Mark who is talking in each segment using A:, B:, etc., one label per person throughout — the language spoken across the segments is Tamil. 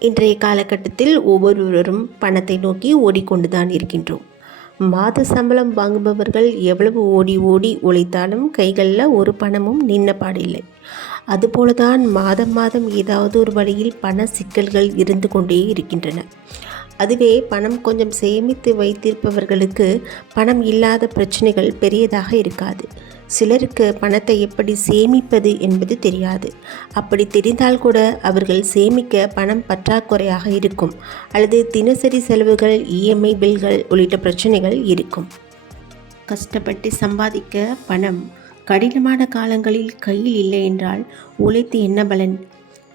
A: இன்றைய காலகட்டத்தில் ஒவ்வொருவரும் பணத்தை நோக்கி ஓடிக்கொண்டுதான் இருக்கின்றோம். மாத சம்பளம் வாங்குபவர்கள் எவ்வளவு ஓடி ஓடி உழைத்தாலும் கைகளில் ஒரு பணமும் நின்ன பாடில்லை. அதுபோலதான் மாதம் மாதம் ஏதாவது ஒரு வழியில் பண சிக்கல்கள் இருந்து கொண்டே இருக்கின்றன. அதுவே பணம் கொஞ்சம் சேமித்து வைத்திருப்பவர்களுக்கு பணம் இல்லாத பிரச்சனைகள் பெரியதாக இருக்காது. சிலருக்கு பணத்தை எப்படி சேமிப்பது என்பது தெரியாது. அப்படி தெரிந்தால் கூட அவர்கள் சேமிக்க பணம் பற்றாக்குறையாக இருக்கும். அல்லது தினசரி செலவுகள் இஎம்ஐ பில்கள் உள்ளிட்ட பிரச்சனைகள் இருக்கும். கஷ்டப்பட்டு சம்பாதிக்க பணம் கடினமான காலங்களில் கையில் இல்லை என்றால் உழைத்து என்ன பலன்?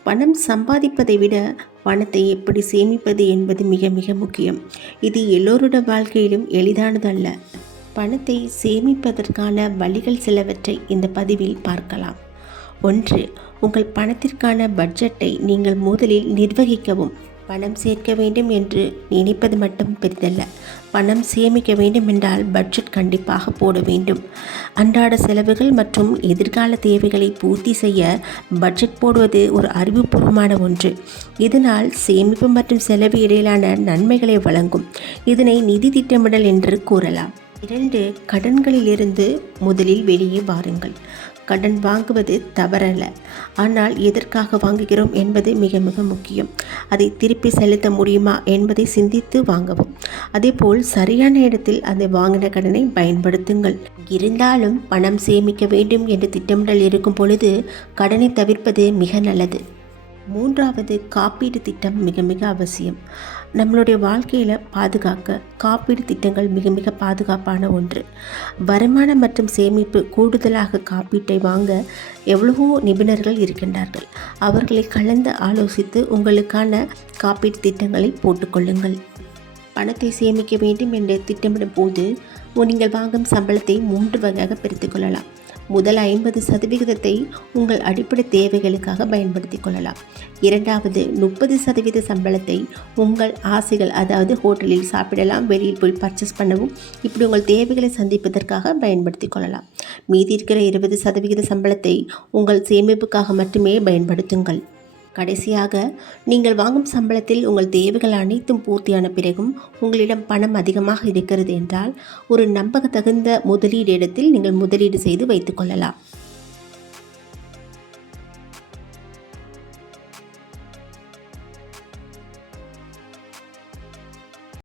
A: பணம் சம்பாதிப்பதை விட பணத்தை எப்படி சேமிப்பது என்பது மிக மிக முக்கியம். இது எல்லோருடைய வாழ்க்கையிலும் எளிதானதல்ல. பணத்தை சேமிப்பதற்கான வழிகள் சிலவற்றை இந்த பதிவில் பார்க்கலாம். ஒன்று உங்கள் பணத்திற்கான பட்ஜெட்டை நீங்கள் முதலில் நிர்வகிக்கவும். பணம் சேர்க்க வேண்டும் என்று நினைப்பது மட்டும் பெரிதல்ல. பணம் சேமிக்க வேண்டும் என்றால் பட்ஜெட் கண்டிப்பாக போட வேண்டும். அன்றாட செலவுகள் மற்றும் எதிர்கால தேவைகளை பூர்த்தி செய்ய பட்ஜெட் போடுவது ஒரு அறிவுபூர்வமான ஒன்று. இதனால் சேமிப்பு மற்றும் செலவு இடையிலான நன்மைகளை வழங்கும். இதனை நிதி திட்டமிடல் என்று கூறலாம். இரண்டு கடன்களிலிருந்து முதலில் வெளியே வாருங்கள். கடன் வாங்குவது தவறல்ல. ஆனால் எதற்காக வாங்குகிறோம் என்பது மிக மிக முக்கியம். அதை திருப்பி செலுத்த முடியுமா என்பதை சிந்தித்து வாங்கவும். அதேபோல் சரியான இடத்தில் அந்த வாங்கின கடனை பயன்படுத்துங்கள். இருந்தாலும் பணம் சேமிக்க வேண்டும் என்ற திட்டமிடல் இருக்கும் பொழுது கடனை தவிர்ப்பது மிக நல்லது. மூன்றாவது காப்பீடு திட்டம் மிக மிக அவசியம். நம்மளுடைய வாழ்க்கையில் பாதுகாக்க காப்பீடு திட்டங்கள் மிக மிக பாதுகாப்பான ஒன்று. வருமானம் மற்றும் சேமிப்பு கூடுதலாக காப்பீட்டை வாங்க எவ்வளவோ நிபுணர்கள் இருக்கின்றார்கள். அவர்களை கலந்து ஆலோசித்து உங்களுக்கான காப்பீடு திட்டங்களை போட்டுக்கொள்ளுங்கள் பணத்தை சேமிக்க வேண்டும் என்று திட்டமிடும் போது நீங்கள் வாங்கும் சம்பளத்தை மூன்று வகையாக பிரித்து கொள்ளலாம். முதல் ஐம்பது சதவிகிதத்தை உங்கள் அடிப்படை தேவைகளுக்காக பயன்படுத்தி கொள்ளலாம். இரண்டாவது முப்பது சதவீத சம்பளத்தை உங்கள் ஆசைகள் அதாவது ஹோட்டலில் சாப்பிடலாம் வெளியில் போய் பர்ச்சேஸ் பண்ணவும் இப்படி உங்கள் தேவைகளை சந்திப்பதற்காக பயன்படுத்தி கொள்ளலாம். மீதி இருக்கிற இருபது சதவிகித சம்பளத்தை உங்கள் சேமிப்புக்காக மட்டுமே பயன்படுத்துங்கள். கடைசியாக நீங்கள் வாங்கும் சம்பளத்தில் உங்கள் தேவைகள் அனைத்தும் பூர்த்தியான பிறகும் உங்களிடம் பணம் அதிகமாக இருக்கிறது என்றால் ஒரு நம்பகத்தகுந்த முதலீடு இடத்தில் நீங்கள் முதலீடு செய்து வைத்துக்கொள்ளலாம்